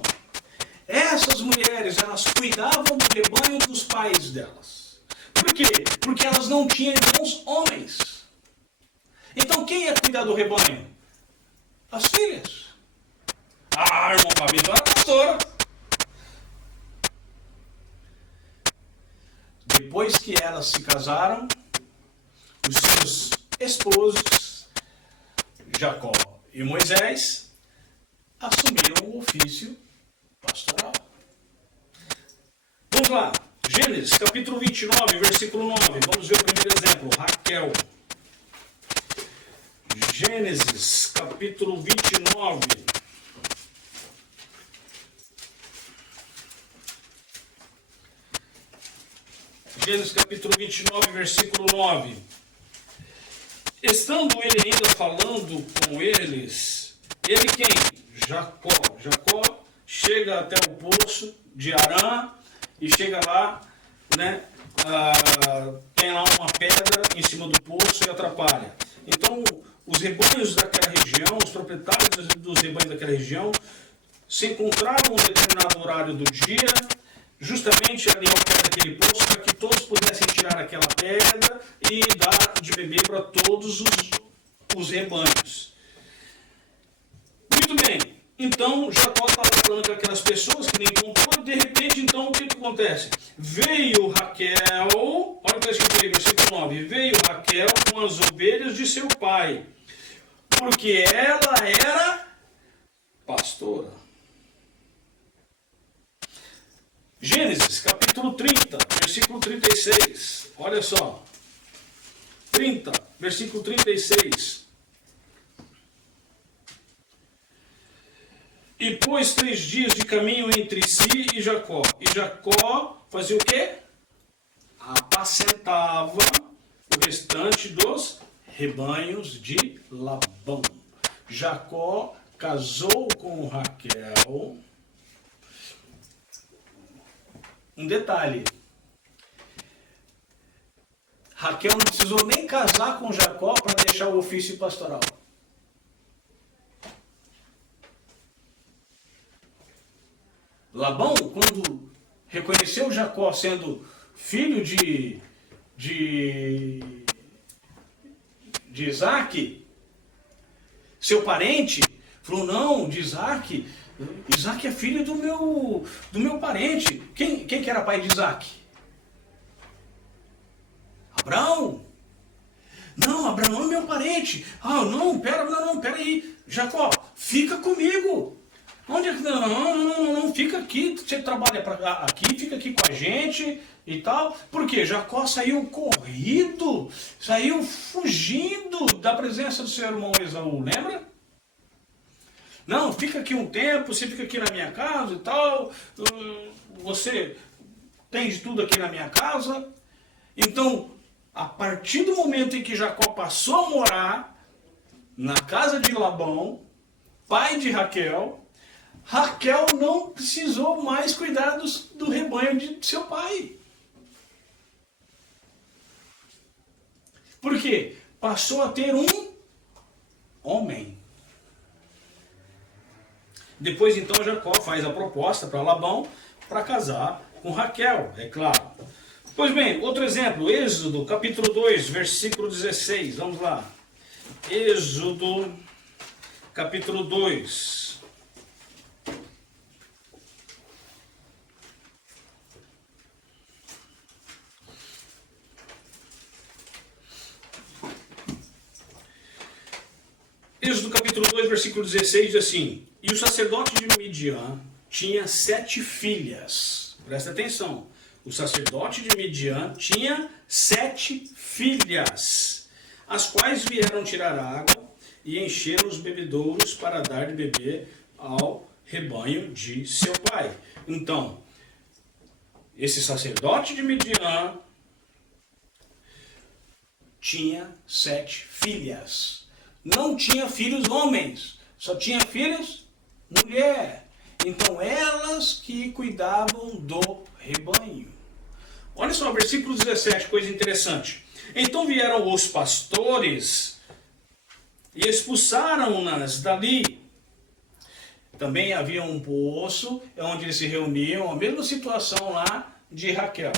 Essas mulheres, elas cuidavam do rebanho dos pais delas. Por quê? Porque elas não tinham irmãos homens. Então quem ia cuidar do rebanho? As filhas. Ah, irmão Fabito era pastora. Depois que elas se casaram, os seus esposos, Jacó e Moisés, assumiram o ofício pastoral. Vamos lá. Gênesis, capítulo 29, versículo 9. Vamos ver o primeiro exemplo. Raquel. Gênesis, capítulo 29. Gênesis, capítulo 29, versículo 9. Estando ele ainda falando com eles, ele quem? Jacó. Jacó chega até o poço de Arã e chega lá, né? Tem lá uma pedra em cima do poço e atrapalha. Então, os rebanhos daquela região, os proprietários dos rebanhos daquela região, se encontraram em um determinado horário do dia, justamente ali ao pé daquele poço, para que todos pudessem tirar aquela pedra e dar de beber para todos os rebanhos. Muito bem. Então, Jacó estava falando com aquelas pessoas que nem encontrou, e de repente, então, o que acontece? Veio Raquel, olha o que está escrito aí, versículo 9, veio Raquel com as ovelhas de seu pai, porque ela era pastora. Gênesis, capítulo 30, versículo 36, olha só, 30, versículo 36. E pôs 3 dias de caminho entre si e Jacó. E Jacó fazia o quê? Apacentava o restante dos rebanhos de Labão. Jacó casou com Raquel. Um detalhe. Raquel não precisou nem casar com Jacó para deixar o ofício pastoral. Labão, quando reconheceu Jacó sendo filho de Isaac, seu parente, falou, não, de Isaac é filho do meu parente. Quem que era pai de Isaac? Abraão. Não, Abraão é meu parente. Ah, não, pera aí. Jacó, fica comigo. Onde é que... Não, fica aqui, você trabalha aqui, fica aqui com a gente e tal. Por quê? Jacó saiu corrido, saiu fugindo da presença do seu irmão Esaú, lembra? Não, fica aqui um tempo, você fica aqui na minha casa e tal, você tem de tudo aqui na minha casa. Então, a partir do momento em que Jacó passou a morar na casa de Labão, pai de Raquel, Raquel não precisou mais cuidar do rebanho de seu pai. Por quê? Passou a ter um homem. Depois então Jacó faz a proposta para Labão para casar com Raquel, é claro. Pois bem, outro exemplo, Êxodo capítulo 2, versículo 16, vamos lá. Êxodo capítulo 2. Êxodo capítulo 2, versículo 16 diz assim: E o sacerdote de Midian tinha 7 filhas. Presta atenção. O sacerdote de Midian tinha 7 filhas. as quais vieram tirar água e encher os bebedouros para dar de beber ao rebanho de seu pai. Então, esse sacerdote de Midian tinha 7 filhas. Não tinha filhos homens, só tinha filhas mulher. Então elas que cuidavam do rebanho. Olha só, versículo 17, coisa interessante. Então vieram os pastores e expulsaram-nas dali. Também havia um poço onde eles se reuniam, a mesma situação lá de Raquel.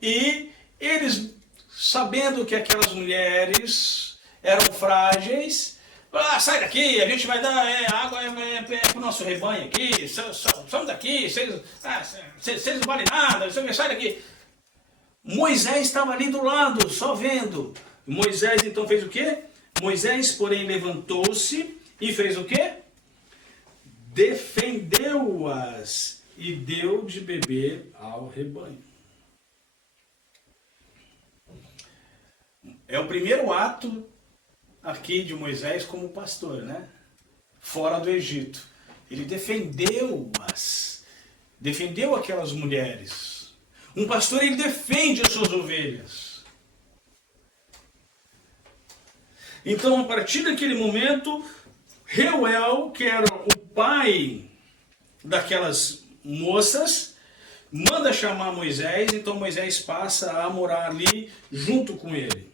E eles, sabendo que aquelas mulheres eram frágeis, sai daqui, a gente vai dar água para o nosso rebanho aqui, somos daqui, vocês não valem nada, sai daqui. Moisés estava ali do lado, só vendo. Moisés então fez o quê? Moisés, porém, levantou-se e fez o quê? Defendeu-as e deu de beber ao rebanho. É o primeiro ato aqui de Moisés como pastor, né? Fora do Egito. Ele defendeu-as. Defendeu aquelas mulheres. Um pastor, ele defende as suas ovelhas. Então, a partir daquele momento, Reuel, que era o pai daquelas moças, manda chamar Moisés. Então Moisés passa a morar ali junto com ele,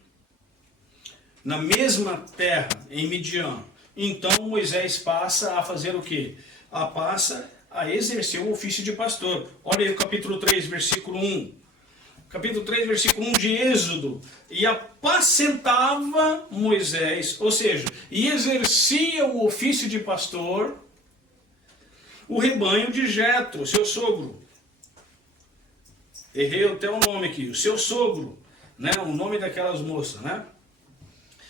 na mesma terra, em Midian. Então Moisés passa a fazer o quê? Passa a exercer o ofício de pastor. Olha aí o capítulo 3, versículo 1. Capítulo 3, versículo 1 de Êxodo. E apacentava Moisés, ou seja, e exercia o ofício de pastor, o rebanho de Jetro, seu sogro. Errei até o nome aqui, o seu sogro, né? O nome daquelas moças, né?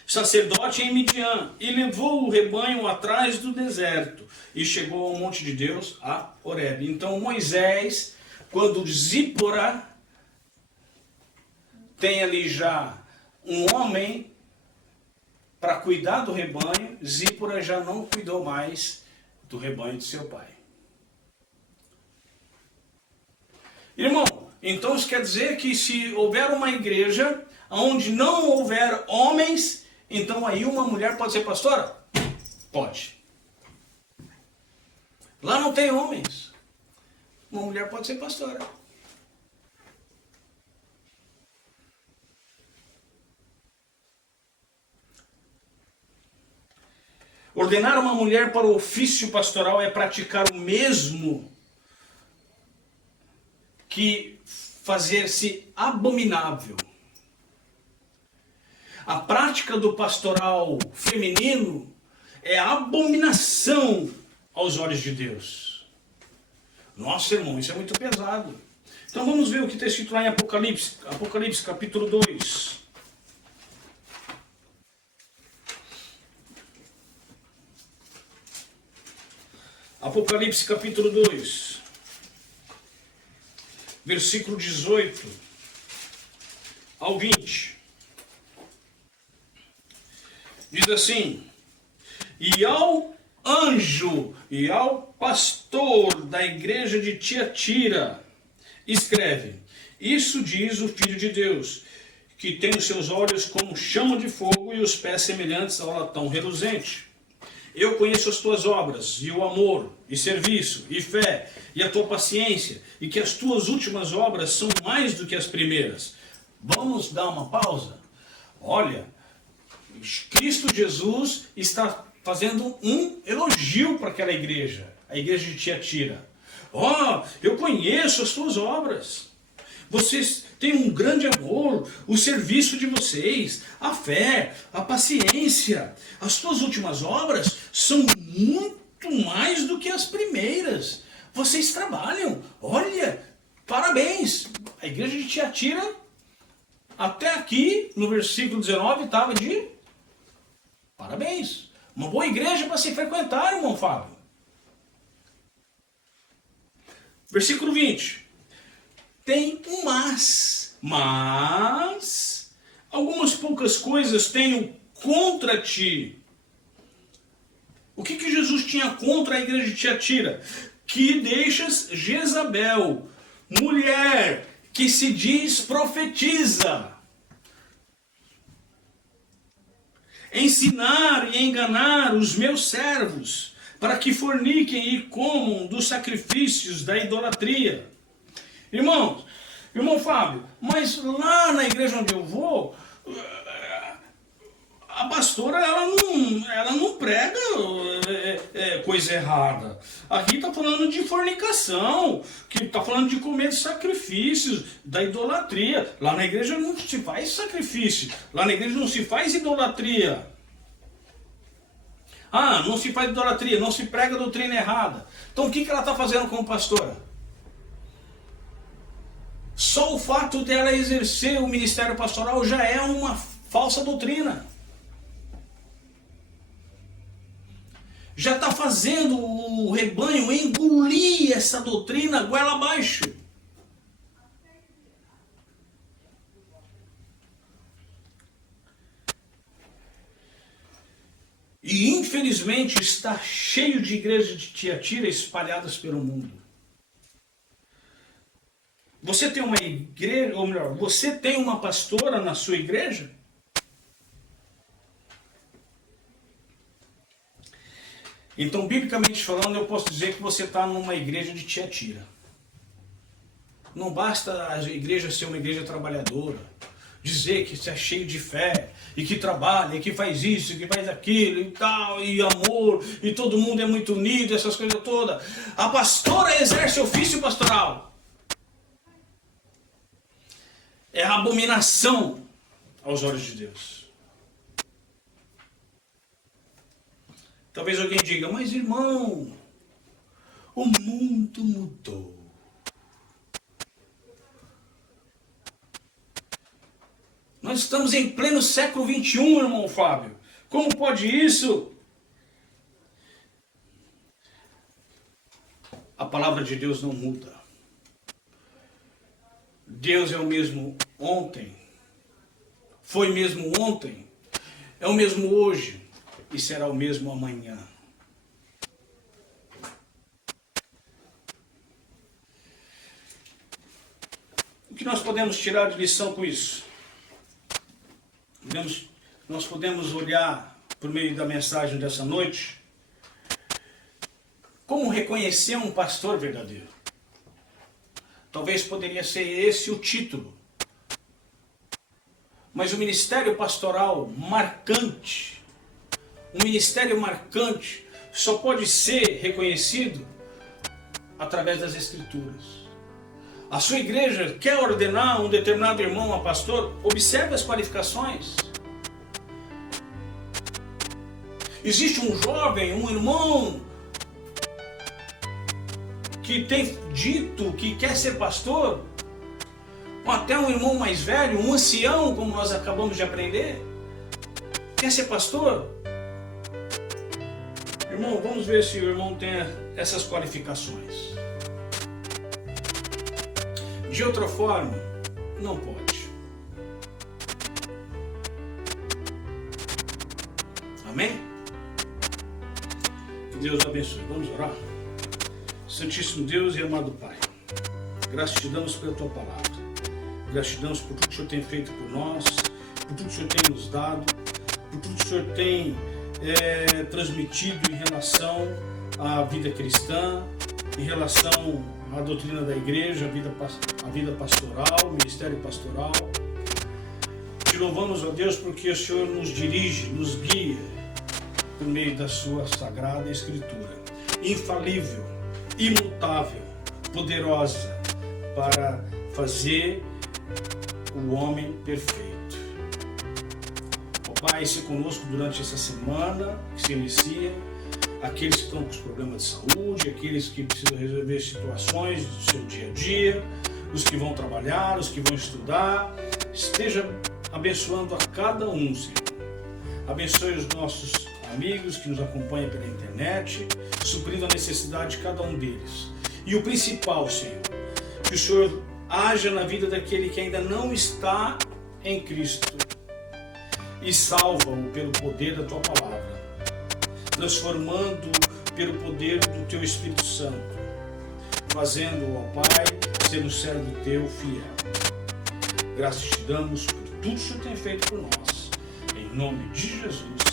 Sacerdote em Midian, e levou o rebanho atrás do deserto, e chegou ao monte de Deus, a Horebe. Então Moisés, quando Zípora tem ali já um homem para cuidar do rebanho, Zípora já não cuidou mais do rebanho de seu pai. Irmão, então isso quer dizer que se houver uma igreja onde não houver homens, então aí uma mulher pode ser pastora? Pode. Lá não tem homens. Uma mulher pode ser pastora. Ordenar uma mulher para o ofício pastoral é praticar o mesmo que fazer-se abominável. A prática do pastoral feminino é abominação aos olhos de Deus. Nossa, irmão, isso é muito pesado. Então vamos ver o que está escrito lá em Apocalipse. Apocalipse capítulo 2. Apocalipse capítulo 2. Versículo 18 ao 20. Diz assim: e ao anjo e ao pastor da igreja de Tiatira escreve: isso diz o Filho de Deus, que tem os seus olhos como chama de fogo e os pés semelhantes ao latão reluzente. Eu conheço as tuas obras, e o amor, e serviço, e fé, e a tua paciência, e que as tuas últimas obras são mais do que as primeiras. Vamos dar uma pausa? Olha, Cristo Jesus está fazendo um elogio para aquela igreja, a igreja de Tiatira. Eu conheço as tuas obras. Vocês têm um grande amor, o serviço de vocês, a fé, a paciência. As tuas últimas obras são muito mais do que as primeiras. Vocês trabalham. Olha, parabéns. A igreja de Tiatira, até aqui, no versículo 19, estava de parabéns. Uma boa igreja para se frequentar, irmão Fábio. Versículo 20. Tem um mas algumas poucas coisas tenho contra ti. O que Jesus tinha contra a igreja de Tiatira? Que deixas Jezabel, mulher que se diz profetiza, ensinar e enganar os meus servos, para que forniquem e comam dos sacrifícios da idolatria. Irmão Fábio, mas lá na igreja onde eu vou, a pastora ela não prega coisa errada. Aqui está falando de fornicação, que está falando de comer sacrifícios, da idolatria. Lá na igreja não se faz sacrifício, lá na igreja não se faz idolatria. Ah, não se faz idolatria, não se prega doutrina errada. Então o que ela está fazendo como pastora? Só o fato dela exercer o ministério pastoral já é uma falsa doutrina. Já está fazendo o rebanho engolir essa doutrina goela abaixo. E infelizmente está cheio de igrejas de Tiatira espalhadas pelo mundo. Você tem uma igreja, ou melhor, você tem uma pastora na sua igreja? Então, biblicamente falando, eu posso dizer que você está numa igreja de Tiatira. Não basta a igreja ser uma igreja trabalhadora, dizer que você é cheio de fé, e que trabalha, e que faz isso, e que faz aquilo, e tal, e amor, e todo mundo é muito unido, essas coisas todas. A pastora exerce ofício pastoral. É a abominação aos olhos de Deus. Talvez alguém diga, mas irmão, o mundo mudou. Nós estamos em pleno século XXI, irmão Fábio. Como pode isso? A palavra de Deus não muda. Deus é o mesmo ontem, foi mesmo ontem, é o mesmo hoje e será o mesmo amanhã. O que nós podemos tirar de lição com isso? Nós podemos olhar por meio da mensagem dessa noite como reconhecer um pastor verdadeiro. Talvez poderia ser esse o título. Mas o ministério pastoral marcante, um ministério marcante, só pode ser reconhecido através das Escrituras. A sua igreja quer ordenar um determinado irmão a pastor? Observe as qualificações. Existe um jovem, um irmão, que tem dito que quer ser pastor, ou até um irmão mais velho, um ancião, como nós acabamos de aprender, quer ser pastor? Irmão, vamos ver se o irmão tem essas qualificações. De outra forma, não pode. Amém? Que Deus abençoe. Vamos orar? Santíssimo Deus e amado Pai, graças te damos pela Tua palavra, graças te damos por tudo que o Senhor tem feito por nós, por tudo que o Senhor tem nos dado, por tudo que o Senhor tem transmitido em relação à vida cristã, em relação à doutrina da igreja, a vida pastoral, o ministério pastoral. Te louvamos, ó Deus, porque o Senhor nos dirige, nos guia por meio da Sua Sagrada Escritura, infalível, imutável, poderosa para fazer o homem perfeito. Ó Pai, se conosco durante essa semana que se inicia, aqueles que estão com os problemas de saúde, aqueles que precisam resolver situações do seu dia a dia, os que vão trabalhar, os que vão estudar, esteja abençoando a cada um, Senhor. Abençoe os nossos amigos que nos acompanham pela internet, suprindo a necessidade de cada um deles. E o principal, Senhor, que o Senhor haja na vida daquele que ainda não está em Cristo, e salva-o pelo poder da tua palavra, transformando pelo poder do teu Espírito Santo, fazendo-o, ó Pai, ser um servo teu fiel. Graças te damos por tudo que o Senhor tem feito por nós. Em nome de Jesus.